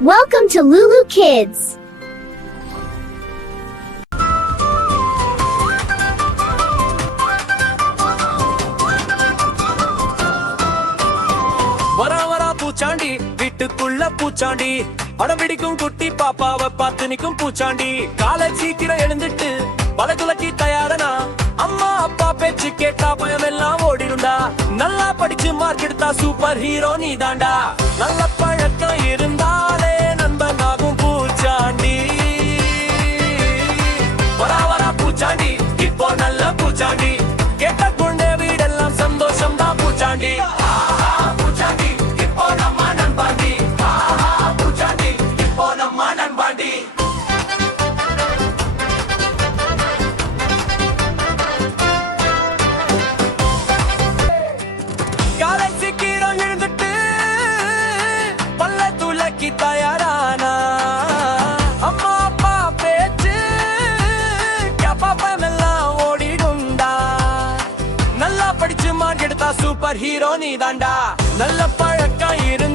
Welcome to Lulu Kids. வரா வரா பூச்சாண்டி வீட்டுக்குள்ள பூச்சாண்டி படம் பிடிக்கும் குட்டி பாப்பாவை பார்த்து நிக்கும் பூச்சாண்டி காலை சீக்கிரம் எழுந்துட்டு பலகுலக்கி தயாரனா அம்மா அப்பா பேச்சு கேட்டா பயம் எல்லாம் ஓடிடுண்டா நல்லா படிச்சு மார்க் எடுத்தா சூப்பர் ஹீரோ நீ தாண்டா நல்ல பழக்கம் இருந்தாலே நண்பனாகும் பூச்சாண்டி வரா வரா பூச்சாண்டி இப்போ நல்ல பூச்சாண்டி கேட்ட கொண்டே வீடெல்லாம் சந்தோஷம் தான் பூச்சாண்டி தயாரானா அம்மா அப்பா பேச்சு எல்லாம் ஓடிடுண்டா நல்லா படிச்சு மார்க் எடுத்தா சூப்பர் ஹீரோ நீ தாண்டா நல்ல பழக்கம் இருந்து